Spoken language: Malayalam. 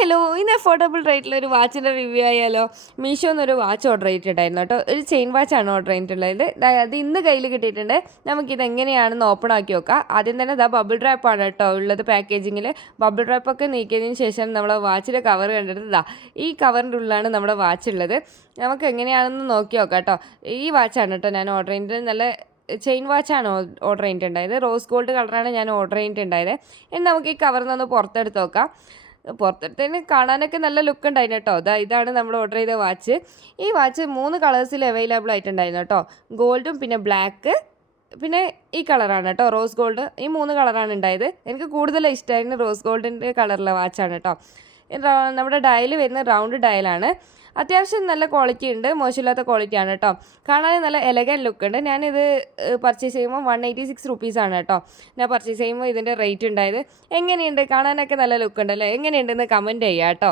ഹലോ, ഇന്ന് അഫോർഡബിൾ റേറ്റിലൊരു വാച്ചിൻ്റെ റിവ്യൂ ആയാലോ? മീഷോന്നൊരു വാച്ച് ഓർഡർ ചെയ്തിട്ടുണ്ടായിരുന്നു കേട്ടോ. ഒരു ചെയിൻ വാച്ചാണ് ഓർഡർ ചെയ്തിട്ടുള്ളത്. അത് ഇന്ന് കയ്യിൽ കിട്ടിയിട്ടുണ്ട്. നമുക്കിത് എങ്ങനെയാണെന്ന് ഓപ്പൺ ആക്കി നോക്കാം. ആദ്യം തന്നെ ബബിൾ റാപ്പാണ് കേട്ടോ ഉള്ളത് പാക്കേജിങ്ങിൽ. ബബിൾ റാപ്പൊക്കെ നീക്കിയതിന് ശേഷം നമ്മളെ വാച്ചിൻ്റെ കവർ കണ്ടിട്ട് ഈ കവറിൻ്റെ ഉള്ളിലാണ് നമ്മുടെ വാച്ച് ഉള്ളത്. നമുക്ക് എങ്ങനെയാണെന്ന് നോക്കി നോക്കാം കേട്ടോ. ഈ വാച്ചാണ് കേട്ടോ ഞാൻ ഓർഡർ ചെയ്തിട്ട്. നല്ല ചെയിൻ വാച്ചാണ് ഓർഡർ ചെയ്തിട്ടുണ്ടായത്. റോസ് ഗോൾഡ് കളറാണ് ഞാൻ ഓർഡർ ചെയ്തിട്ടുണ്ടായത്. ഇനി നമുക്ക് ഈ കവറിൽ നിന്ന് പുറത്തെടുത്ത് നോക്കാം. പുറത്തെടുത്തതിന് കാണാനൊക്കെ നല്ല ലുക്ക് ഉണ്ടായിരുന്നു കേട്ടോ. ഇതാണ് നമ്മൾ ഓർഡർ ചെയ്ത വാച്ച്. ഈ വാച്ച് 3 കളേഴ്സിൽ അവൈലബിൾ ആയിട്ടുണ്ടായിരുന്നു കേട്ടോ. ഗോൾഡും പിന്നെ ബ്ലാക്ക് പിന്നെ ഈ കളറാണ് കേട്ടോ, റോസ് ഗോൾഡ്. ഈ 3 കളറാണ് ഉണ്ടായത്. എനിക്ക് കൂടുതൽ ഇഷ്ടമായിരുന്നു റോസ് ഗോൾഡിൻ്റെ കളറിലെ വാച്ചാണ് കേട്ടോ. നമ്മുടെ ഡയൽ വരുന്ന റൗണ്ട് ഡയലാണ്. അത്യാവശ്യം നല്ല ക്വാളിറ്റി ഉണ്ട്, മോശമില്ലാത്ത ക്വാളിറ്റിയാണ് കേട്ടോ. കാണാൻ നല്ല എലഗൻ ലുക്ക് ഉണ്ട്. ഞാനിത് പർച്ചേസ് ചെയ്യുമ്പോൾ 186 റുപ്പീസാണ് കേട്ടോ ഞാൻ പർച്ചേസ് ചെയ്യുമ്പോൾ ഇതിൻ്റെ റേറ്റ് ഉണ്ടായത്. എങ്ങനെയുണ്ട്? കാണാനൊക്കെ നല്ല ലുക്ക് ഉണ്ടല്ലേ? എങ്ങനെയുണ്ടെന്ന് കമൻറ്റ് ചെയ്യാം കേട്ടോ.